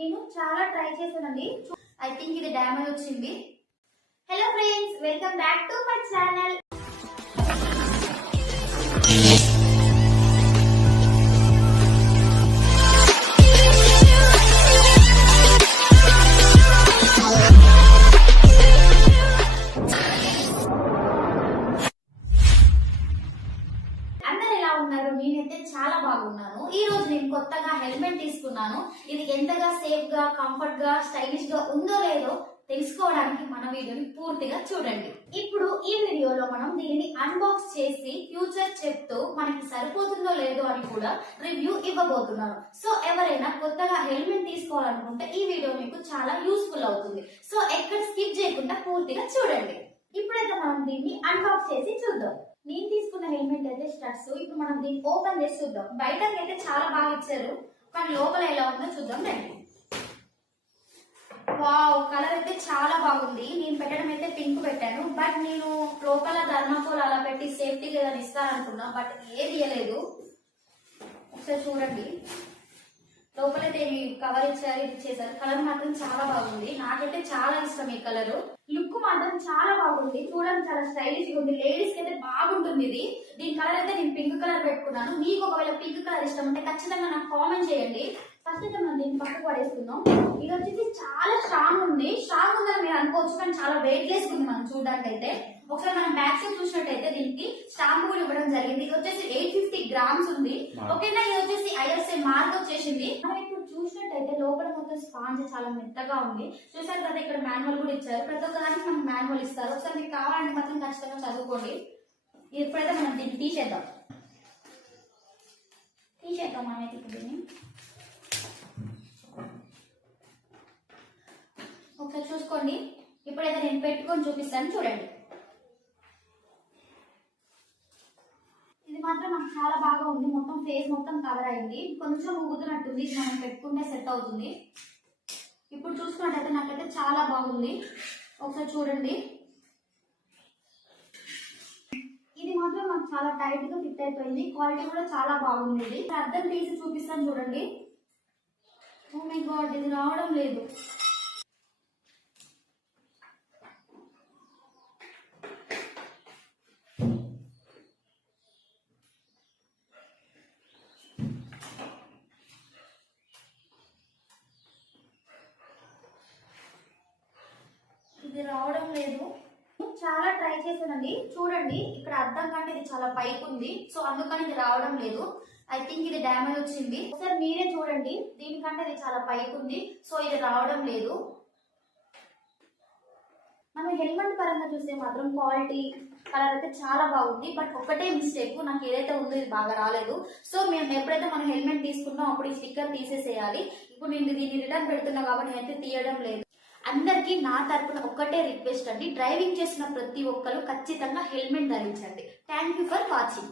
నేను చాలా ట్రై చేశానండి. ఐ థింక్ ఇది డ్యామేజ్ వచ్చింది. Hello friends, welcome back to my channel. నేనైతే చాలా బాగున్నాను. ఈ రోజు నేను కొత్తగా హెల్మెట్ తీసుకున్నాను. ఇది ఎంతగా సేఫ్ గా, కంఫర్ట్ గా, స్టైలిష్ గా ఉందో లేదో తెలుసుకోవడానికి మన వీడియోని పూర్తిగా చూడండి. ఇప్పుడు ఈ వీడియోలో మనం దీనిని అన్బాక్స్ చేసి ఫ్యూచర్ చెప్తూ మనకి సరిపోతుందో లేదో అని కూడా రివ్యూ ఇవ్వబోతున్నాను. సో ఎవరైనా కొత్తగా హెల్మెట్ తీసుకోవాలనుకుంటే ఈ వీడియో మీకు చాలా యూస్ఫుల్ అవుతుంది. సో ఎక్కడ స్కిప్ చేయకుండా పూర్తిగా చూడండి. ఇప్పుడైతే మనం దీన్ని అన్బాక్స్ చేసి చూద్దాం. నేను తీసుకున్న హెల్మెట్ అయితే స్టడ్స్. ఇప్పుడు మనం దీన్ని ఓపెన్ చేసి చూద్దాం. బయటకి అయితే చాలా బాగా ఇచ్చారు, కానీ లోపల ఎలా ఉందో చూద్దాం రండి. వావ్, కలర్ అయితే చాలా బాగుంది. నేను పెట్టడం అయితే పింక్ పెట్టాను, బట్ నేను లోపల థర్మాకోల్ అలా పెట్టి సేఫ్టీ లేదా ఇస్తారనుకున్నా, బట్ ఏది ఇవ్వలేదు. ఒకసారి చూడండి, లోపలైతే కవర్ ఇచ్చారు, ఇది చేశారు. కలర్ మాత్రం చాలా బాగుంది. నాకైతే చాలా ఇష్టం ఈ కలర్. లుక్ మాత్రం చాలా బాగుంది. చూడండి, చాలా స్టైలిష్ గా ఉంది. లేడీస్ కి అయితే బాగుంటుంది ఇది. దీని కలర్ అయితే నేను పింక్ కలర్ పెట్టుకున్నాను. మీకు ఒకవేళ పింక్ కలర్ ఇష్టం ఉంటే ఖచ్చితంగా నాకు కామెంట్ చేయండి. ఫస్ట్ అయితే మనం దీన్ని పక్కకు పడేసుకుందాం. ఇది వచ్చేసి చాలా స్ట్రాంగ్ ఉంది. స్ట్రాంగ్ ఉందని మీరు అనుకోవచ్చు, కానీ చాలా వెయిట్ లెస్ ఉంది మనం చూడడానికి అయితే. ఒకసారి మనం బ్యాక్ సైడ్ చూసినట్టయితే దీనికి స్టాంప్ కూడా ఇవ్వడం జరిగింది. ఇది వచ్చేసి 850 గ్రామ్స్ ఉంది. ఓకేనా, ఇది వచ్చేసి ISI మార్క్ వచ్చేసింది. మనం ఇప్పుడు చూసినట్టయితే లోపల మొత్తం స్పాంజ్ చాలా మెత్తగా ఉంది. చూసారు కదా, ఇక్కడ మాన్యువల్ కూడా ఇచ్చారు. ప్రతి ఒక్క దానికి మనకు మాన్యువల్ ఇస్తారు. ఒకసారి మీకు కావాలంటే మాత్రం ఖచ్చితంగా చదువుకోండి. ఇప్పుడైతే మనం దీన్ని తీసేద్దాం. మనమైతే ఇప్పుడు దీన్ని ఒకసారి చూసుకోండి. ఇప్పుడైతే నేను పెట్టుకొని చూపిస్తాను చూడండి. ఇది మాత్రం నాకు చాలా బాగా ఉంది. మొత్తం ఫేస్ మొత్తం కవర్ అయింది. కొంచెం ఊగుతున్నట్టుంది. ఇది మనం పెట్టుకుంటే సెట్ అవుతుంది. ఇప్పుడు చూసుకున్నట్టయితే నాకైతే చాలా బాగుంది. ఒకసారి చూడండి, ఇది మాత్రం నాకు చాలా టైట్ గా ఫిట్ అయిపోయింది. క్వాలిటీ కూడా చాలా బాగుంది. ఇది అద్దం తీసి చూపిస్తాను చూడండి. ఓ మై గాడ్, ఇది రావడం లేదు. ఇది రావడం లేదు. చాలా ట్రై చేశానండి. చూడండి, ఇక్కడ అద్దం కంటే ఇది చాలా పైకి ఉంది. సో అందుకని ఇది రావడం లేదు. ఐ థింక్ ఇది డ్యామేజ్ వచ్చింది. ఒకసారి మీరే చూడండి, దీనికంటే ఇది చాలా పైకి ఉంది. సో ఇది రావడం లేదు. మనం హెల్మెట్ పరంగా చూస్తే మాత్రం క్వాలిటీ, కలర్ అయితే చాలా బాగుంది. బట్ ఒకటే మిస్టేక్, నాకు ఏదైతే ఉందో ఇది బాగా రాలేదు. సో మేము ఎప్పుడైతే మనం హెల్మెట్ తీసుకున్నాం అప్పుడు ఈ స్టిక్కర్ తీసేసేయాలి. ఇప్పుడు నేను దీన్ని రిటర్న్ పెడుతున్నా కాబట్టి నేనైతే తీయడం లేదు. అందరికీ నా తరపున ఒక్కటే రిక్వెస్ట్ అండి, డ్రైవింగ్ చేసిన ప్రతి ఒక్కరు ఖచ్చితంగా హెల్మెట్ ధరించండి. Thank you for watching.